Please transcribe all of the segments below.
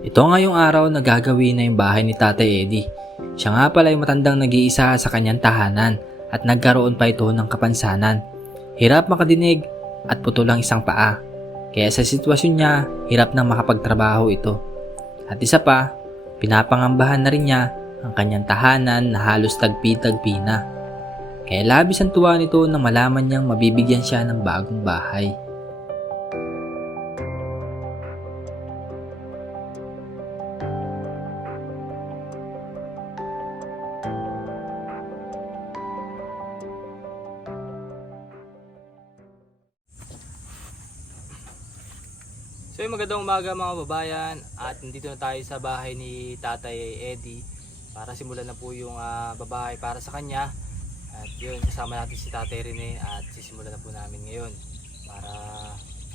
Ito ngayong araw na gagawin na yung bahay ni Tatay Eddie. Siya nga pala yung matandang nag-iisa sa kanyang tahanan at nagkaroon pa ito ng kapansanan. Hirap makadinig at putol ang isang paa. Kaya sa sitwasyon niya, hirap nang makapagtrabaho ito. At isa pa, pinapangambahan na rin niya ang kanyang tahanan na halos tagpi-tagpi na. Kaya labis ang tuwa nito na malaman niyang mabibigyan siya ng bagong bahay. So magandang umaga mga babayan at nandito na tayo sa bahay ni Tatay Eddie para simulan na po yung babahay para sa kanya. At yun, kasama natin si Tatay Rene at sisimulan na po namin ngayon para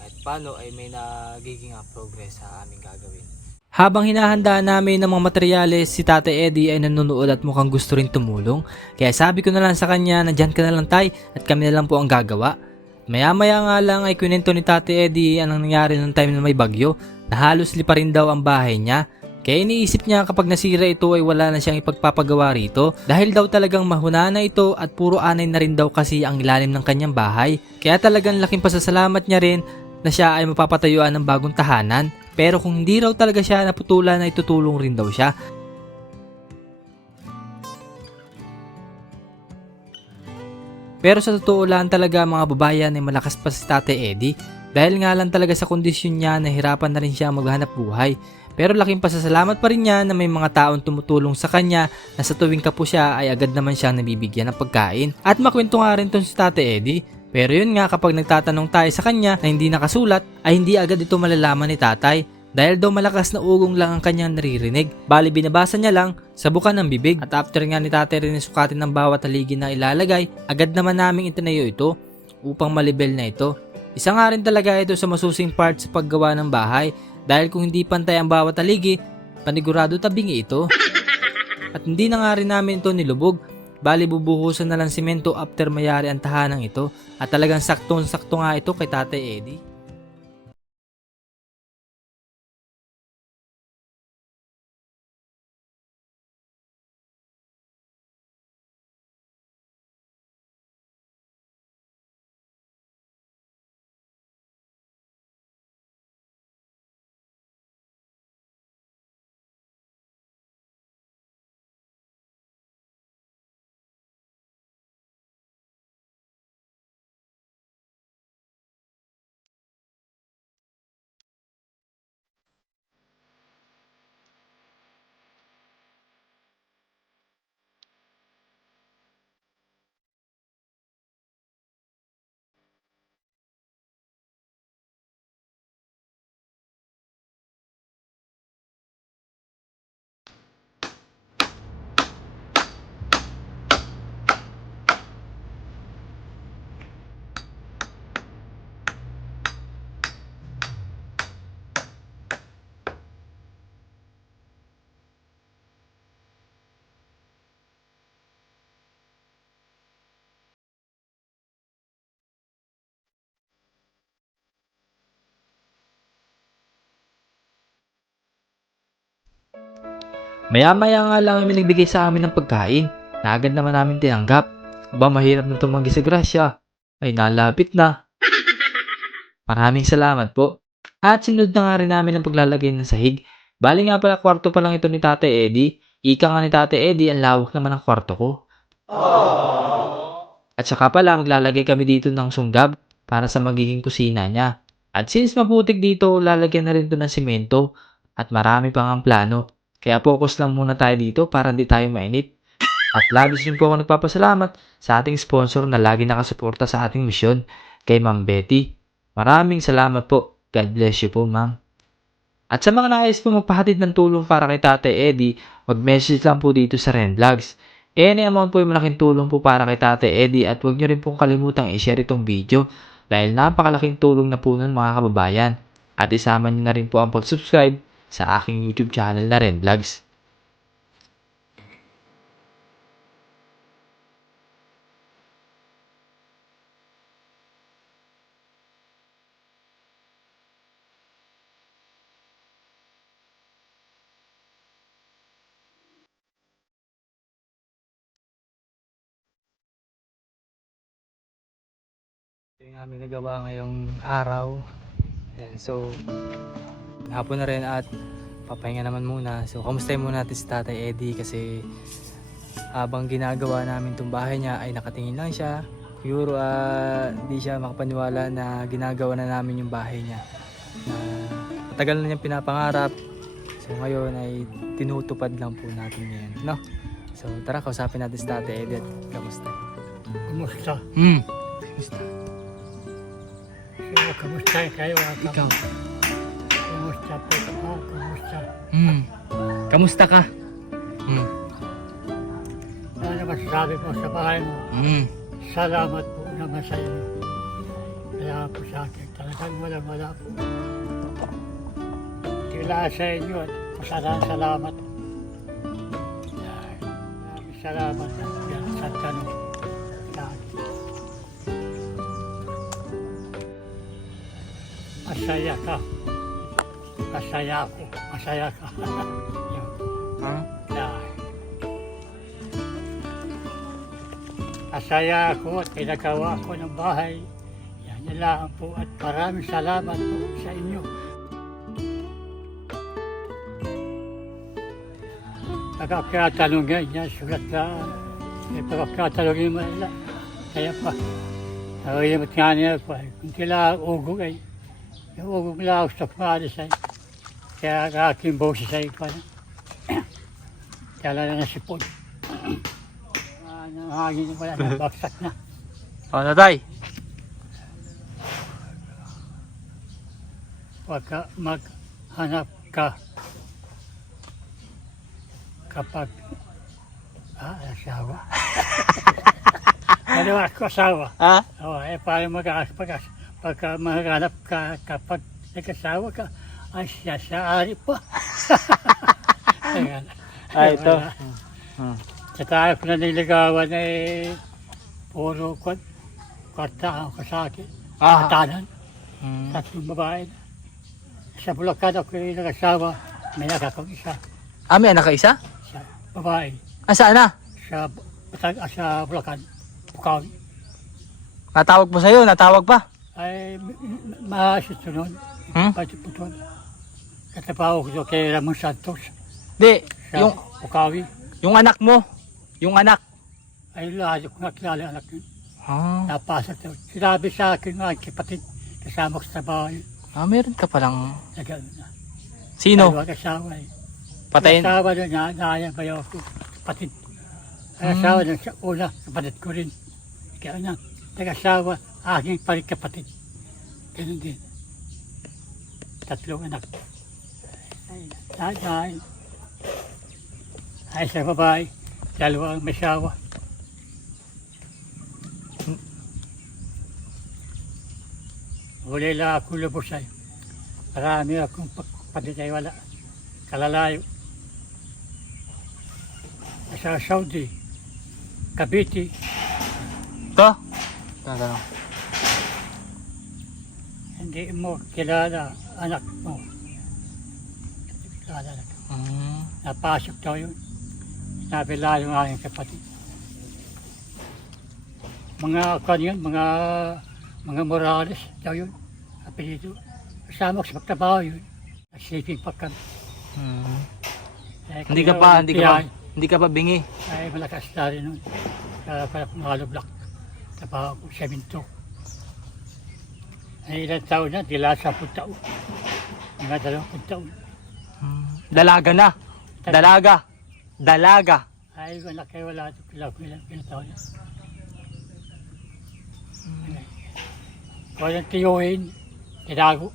kahit paano ay may nagiging progress sa aming gagawin. Habang hinahanda namin ng mga materyales, si Tatay Eddie ay nanonood at mukhang gusto rin tumulong. Kaya sabi ko na lang sa kanya na dyan ka na lang tay at kami na lang po ang gagawa. Maya-maya nga lang ay kwento ni Tatay Eddie anong nangyari nung time na may bagyo na halos lipa rin daw ang bahay niya. Kaya iniisip niya kapag nasira ito ay wala na siyang ipagpapagawa rito dahil daw talagang mahuna na ito at puro anay na rin daw kasi ang ilalim ng kanyang bahay. Kaya talagang laking pasasalamat niya rin na siya ay mapapatayuan ng bagong tahanan. Pero kung hindi raw talaga siya naputulan ay tutulong rin daw siya. Pero sa totoo lang talaga mga babayan ay malakas pa si Tatay Eddie dahil nga lang talaga sa kondisyon niya nahirapan na rin siya maghanap buhay. Pero laking pasasalamat pa rin niya na may mga taong tumutulong sa kanya na sa tuwing kapo siya ay agad naman siyang nabibigyan ng pagkain. At makwento nga rin to si Tatay Eddie. Pero yun nga kapag nagtatanong tayo sa kanya na hindi nakasulat ay hindi agad ito malalaman ni Tatay. Dahil daw malakas na ugong lang ang kanyang naririnig. Bali binabasa niya lang sa buka ng bibig. At after nga ni Tatay rin sukatin ng bawat haligi na ilalagay, agad naman naming itinayo ito upang malibel na ito. Isa nga rin talaga ito sa masusing part sa paggawa ng bahay. Dahil kung hindi pantay ang bawat haligi, panigurado tabingi ito. At hindi na nga rin namin ito nilubog. Bali bubuhusan na lang simento after mayari ang tahanang ito. At talagang saktong-sakto nga ito kay Tatay Eddie. Maya-maya nga lang may nagbigay sa amin ng pagkain na agad naman namin tinanggap. Aba mahirap na tumanggi sa grasya. Ay nalapit na. Maraming salamat po. At sinunod na nga rin namin ang paglalagay ng sahig. Bali nga pala kwarto pa lang ito ni Tatay Eddie. Ika nga ni Tatay Eddie ang lawak naman ng kwarto ko. At saka pala maglalagay kami dito ng sunggab para sa magiging kusina niya. At since maputik dito, lalagyan na rin ito ng simento at marami pang ang plano. Kaya focus lang muna tayo dito para hindi tayo mainit. At labis rin po ako nagpapasalamat sa ating sponsor na lagi nakasuporta sa ating misyon, kay Ma'am Betty. Maraming salamat po. God bless you po, Ma'am. At sa mga nais po magpahatid ng tulong para kay Tatay Eddie, mag-message lang po dito sa Renvlogs. Any amount po yung malaking tulong po para kay Tatay Eddie at huwag nyo rin pong kalimutang i-share itong video dahil napakalaking tulong na po nun mga kababayan. At isama nyo na rin po ang pag-subscribe sa aking YouTube channel na Renvlogs. Yung aming nagawa ngayong araw. Ayan, so hapon na rin at papahinga naman muna. So kamustahin muna natin si Tatay Eddie kasi habang ginagawa namin itong bahay niya ay nakatingin lang siya. Siguro hindi siya makapaniwala na ginagawa na namin yung bahay niya. Matagal na niyang pinapangarap. So ngayon ay tinutupad lang po natin ngayon, no? So tara, kausapin natin si Tatay Eddie at kamusta. Kumusta? Kamusta? Kamusta kayo? Ikaw? Kumusta po ako? Kumusta? Kamusta ka? Ano masasabi po sa bahay mo? Salamat po naman sa inyo. Kaya po sa akin, talagang wala po. Tila sa inyo at salamat. Maraming salamat sa tanong sa akin. Masaya ka. Masaya ako. Masaya ka. Yun. Dahil. Masaya ako at pinagawa ko ng bahay. Yan lang po at maraming salamat po sa inyo. Pagkakatanungin niya, sulat na pagkakatanungin mo nila. Kaya pa, nakilimot nga niya pa. Kung kailangan ugong ay, yung ugong lang gusto ko maalis ay. Kaya ang aking boses ay pa na. Kaya lang na sipon. Ang hangin wala na, baksak na. Ano tay? Pagka maghanap ka kapag asawa. Ano ako asawa? Ha? Oo, parang pagka maghanap ka kapag nag-asawa ka, ay siya sa ari pa. Ito. Sa tayo ko na niligawan puro kwarta ako sa akin. Katanan. Tatlong babae. Sa Bulacan ako yung nag-asawa, may nakakang isa. May anak ka isa? Sa babae. Saan na? Sa Bulacan. Bukawi. Natawag mo sa'yo? Natawag pa? Ay, maasit sunod. Pati po doon. Katapaw ko kay Ramon Santos. Di, Sa Bukawi. yung anak mo. Yung anak. Ay, lahat ko nakilala anak yun. Ah, Napasok daw. Sinabi sa akin nga, kapatid, kasama ko sa bahay. meron ka palang... Nagano na. Sino? Dalawa kasawa eh. Patayin? Kasawa doon, naayan bayaw ko. Kapatid. Kasawa doon sa una, kapatid ko rin. Kaya na, nag-asawa, aking paling kapatid. Ganun din. Tatlong anak. Ay, sa babae, dalawa ang masawa. Huli lang ako lubos ay. Marami akong pagpapalit ay wala. Kalalayo. Sa Saudi, Cavite. Ito? Tatanong. Hindi mo kilala anak mo. Kilala anak. Napasok daw yun. Sabi lang yung aking kapatid. Mga kanyan, mga Morales daw yun. Apelido. Kasama ko sa pagtrabaho yun. Sleeping pa kami. Hindi ka pa bingi. Ay malakas na rin nun. Para pumalublak. Trabaho ko, 7-2. Ay ilang taon na, di lang 10 taon. Mga 20 taon. Dalaga na. Dalaga. Ay wala kayo, wala. Ilang taon na. Kung yung tiyuhin, tinago.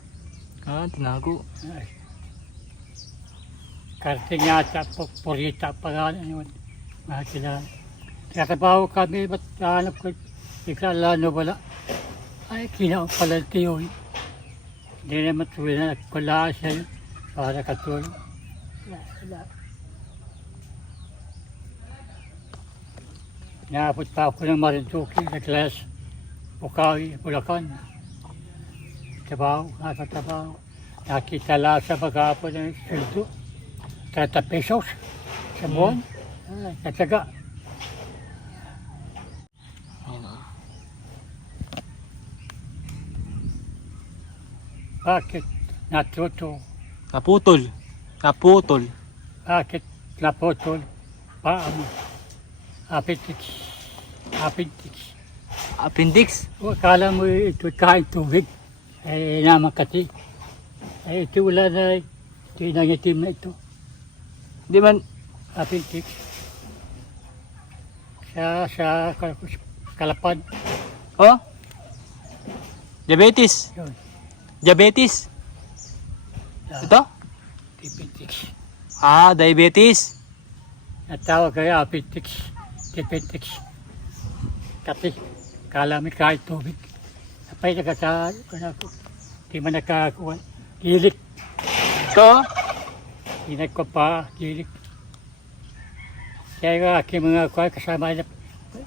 Tinago. Karting yata, purita, pangalan yun. Mga kilala. Kakabaho kami, ba't hanap ko, bigla lalo wala. Ay, kinaon pala yung tiyuhin. Hindi naman tuloy na nagpala siya yun. Para katulong. Wala. Naabot pa ako ng Marinduque, naglas, Bukawi, Bulacan. Trabaho, nakatrabaho. Nakita lang sa maghapon ng sweldo. 30 pesos sa buwan. Ay, katsaga. Bakit natuto? Naputol. Naputol. Bakit naputol? Paa mo. Appendix. Appendix. Appendix. O, akala mo ito kain tubig. Eh, naman kasi. Eh, ito wala na. Ito yung nangitim na ito. Di man. Appendix. Sa Kalapan. Oh? Diabetes. Yun. Diabetes. Ah, Ito? appendix. Ah, diabetes. Natawag kayo appendix. Appendix. Kasi, kala mo kain tubig. Napay na ka sa, di man nakakuha. Gilik. Ito? Hinag ko pa, gilik. Kaya yung aking mga kuha kasama na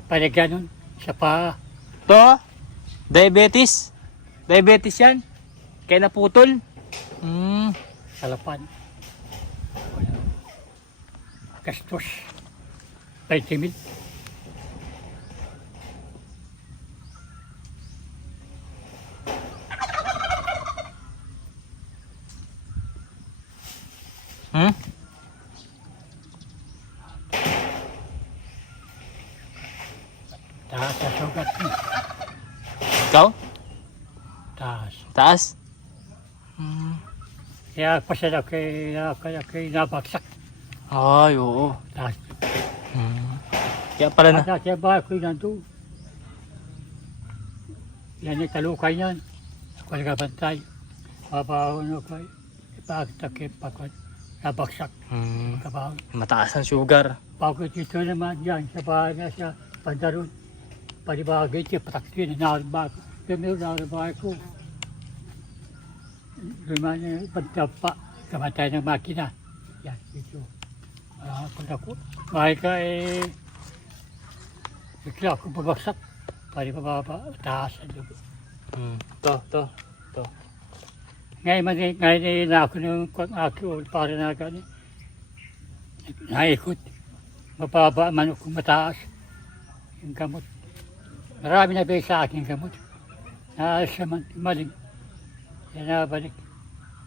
palaganon sa paa. Ito? Diabetes. Diabetes yan. Kaya naputol. Salapan. Gastos. 20,000. Hmm? Taas sa sugat mo. Ikaw? Taas. Taas? Kaya pa sila kay nabagsak. Ay, oo. Taas. Kaya pala na. Kaya ba ako nandun? Yan yung talukay niyan. Ako nagabantay. Mabaho na ko. Ipagtakip ako. Nabagsak. Kabaho. Mataas ang sugar. Bago dito naman yan, sa bahay na sa Pandaron. Palibagay siya, pataksin, narabag. Kami narabag ko. Luman yung pagtapa, kamatay ng makina. Yan, dito. Kung ako, bahay ka bigla ako babagsak. Palibaba, taas ang lubo. To. Ngayon na ako ng ako, para na gano'n. Naikot. Mababa man ako mataas. Yung gamot. Marami na ba sa akin gamot. Naalas naman, maling. Yan nabalik.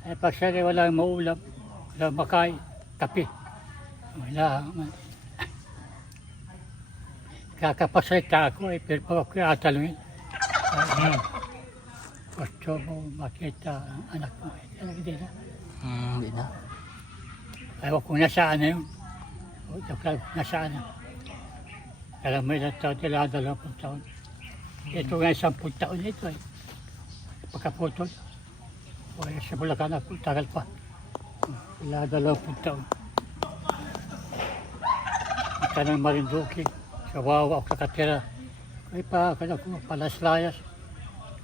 Ay pagsari walang maulam. Walang makain. Kape. Wala man. Kakapasalita ako pero pag ako atalungin. Gusto mo makita ang anak mo. Hindi na. Hindi na. Ayaw kung nasaan na yun. O, nasaan na. Alam mo ilang taon, kailangan 20 taon. Ito nga 10 taon ito eh. Pagkaputol. O, sa Bulacan ako, tagal pa. Kailangan 20 taon. Ika ng Marinduque. Sa Wawa ako nakatira. Ay pa, kaya ko palaslayas.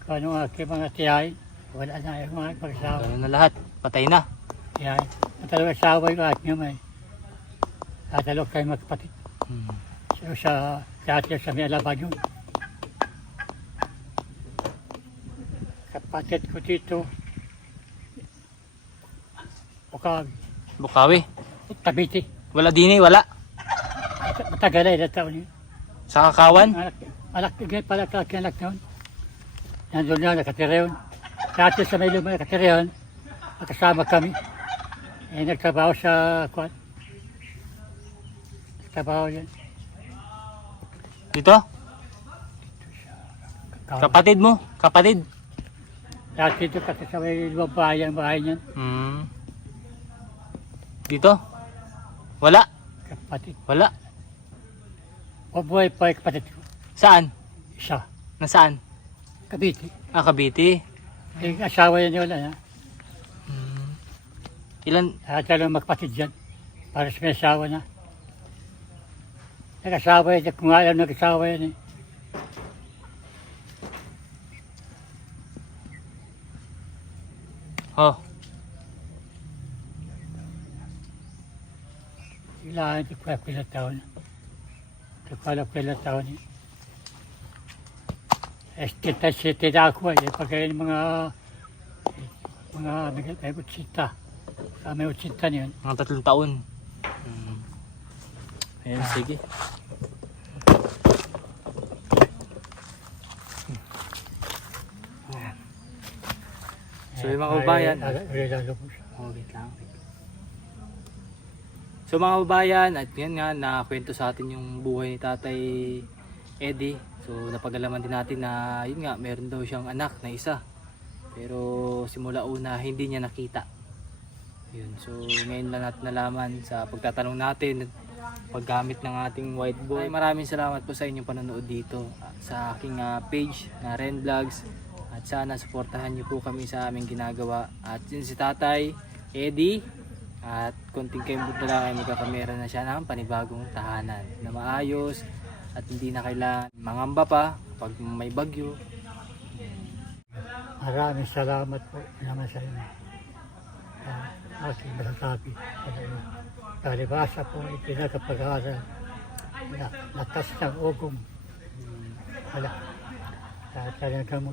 Kano nga aking mga tiyahin. Wala na yung mga pagsawa. Ganun na lahat. Patay na. Tiyahin. Matalong asawa yung aking may. Tatalog kayo magkapatid. So sa dati sa may Alabang yun. Kapatid ko dito. Bukawi. Tabiti. Wala din wala. Matagal na ilang taon yun. Sa Kakawan. Anak pala anak noon. Nandun na, nakatira yun. Dati sa may lumay nakatira yun. Nakasama kami. Nagtrabaho sa kwan. Nagtrabaho yan. Dito? Kapatid mo? Kapatid? Dati ito kasi sa may lumang bahay niyan. Dito? Wala? Kapatid. Wala. Mabuhay pa yung kapatid ko. Saan? Isa. Nasaan? Cavite. Ah, Cavite. Yung asawa niya wala na. Ilan? Dalawang magpatid dyan. Para sa may asawa na. Nag-asawa yan. Kung alam nag-asawa yan eh. Oh. Kailangan ito kaya pilang taon. Ito kaya pilang taon eh. Estinta na ako eh. Pagkain mga may utsinta. May utsinta niyon. Mga 3 taon. Ayan, sige. So yung mga kababayan, Lalo po siya. oh, wait lang. So mga kababayan, at yan nga, nakakwento sa atin yung buhay ni Tatay Eddie. So napagalaman din natin na yun nga, meron daw siyang anak na isa. Pero simula una, hindi niya nakita. Yun, so ngayon lang natin nalaman sa pagtatanong natin, paggamit ng ating whiteboard. Ay, maraming salamat po sa inyong panonood dito sa aking page na Ren Vlogs. At sana suportahan niyo po kami sa aming ginagawa. At yun si Tatay Eddie. At konting kaimbot na lang ay magkakamera na siya ng panibagong tahanan na maayos at hindi na kailangan mangamba pa pag may bagyo. Maraming salamat po naman sa inyo. Aking masasabi. Kalibasa po ipinagpag-aaral na lakas ng ugong. Wala. Talagang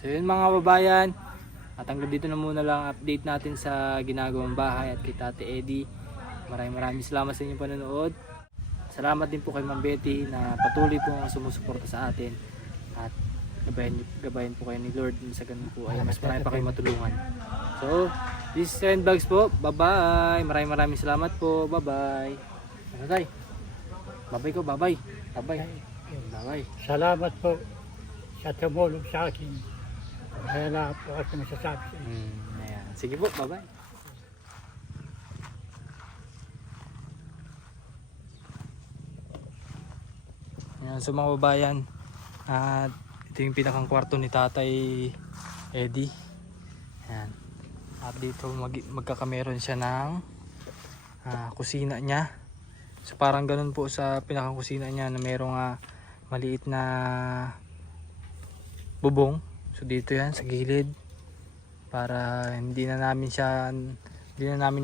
So yun mga kababayan, at hanggang dito na muna lang update natin sa ginagawang bahay at kay Tate Eddie. Maraming salamat sa inyong panonood. Salamat din po kay Ma'am Betty na patuloy po sumusuporta sa atin. At gabayan po kayo ni Lord sa ganun po ay mas marami pa kayo matulungan. So, this is Ren Vlogs po. Bye-bye. Maraming salamat po. Bye-bye. Ano tayo? Bye-bye ko. Bye-bye. Bye-bye. Bye-bye. salamat po sa tumulong sa akin. Kaya lang po ako masasabi sa inyo. Ayan. Sige po. Bye-bye. Ayan, so mga babayan, at ito yung pinakang kwarto ni Tatay Eddie. Ayan. At dito magkakameron siya ng kusina niya. So parang ganun po sa pinakang kusina niya na merong maliit na bubong. So dito yan sa gilid para hindi na namin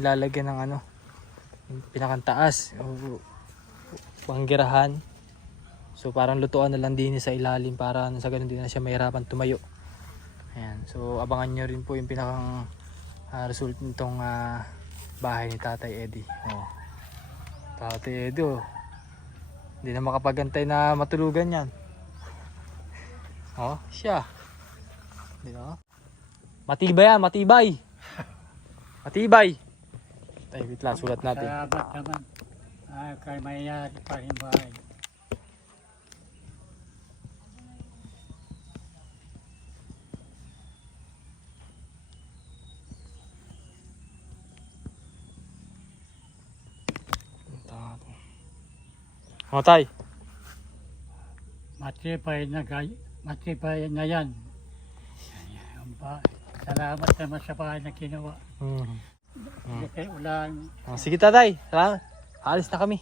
lalagyan ng yung pinakang taas o panggirahan. So parang lutuan na lang din sa ilalim para sa ganun din na siya mahirapan tumayo. Ayan. So abangan nyo rin po yung pinakang result nitong bahay ni Tatay Eddie. Oh. Tatay Eddie, oh. Hindi na makapagantay na matulugan yan. Oh, siya. Di ba? Matibay yan, matibay. Matibay. Tay, wait lang, sulat natin. Salamat naman. Kay mayayari pa rin bahay. O tay. Matibay na yan. Salamat naman sa bahay na ginawa. Hindi kayo ulan. Sige tatay, salamat. Alis na kami.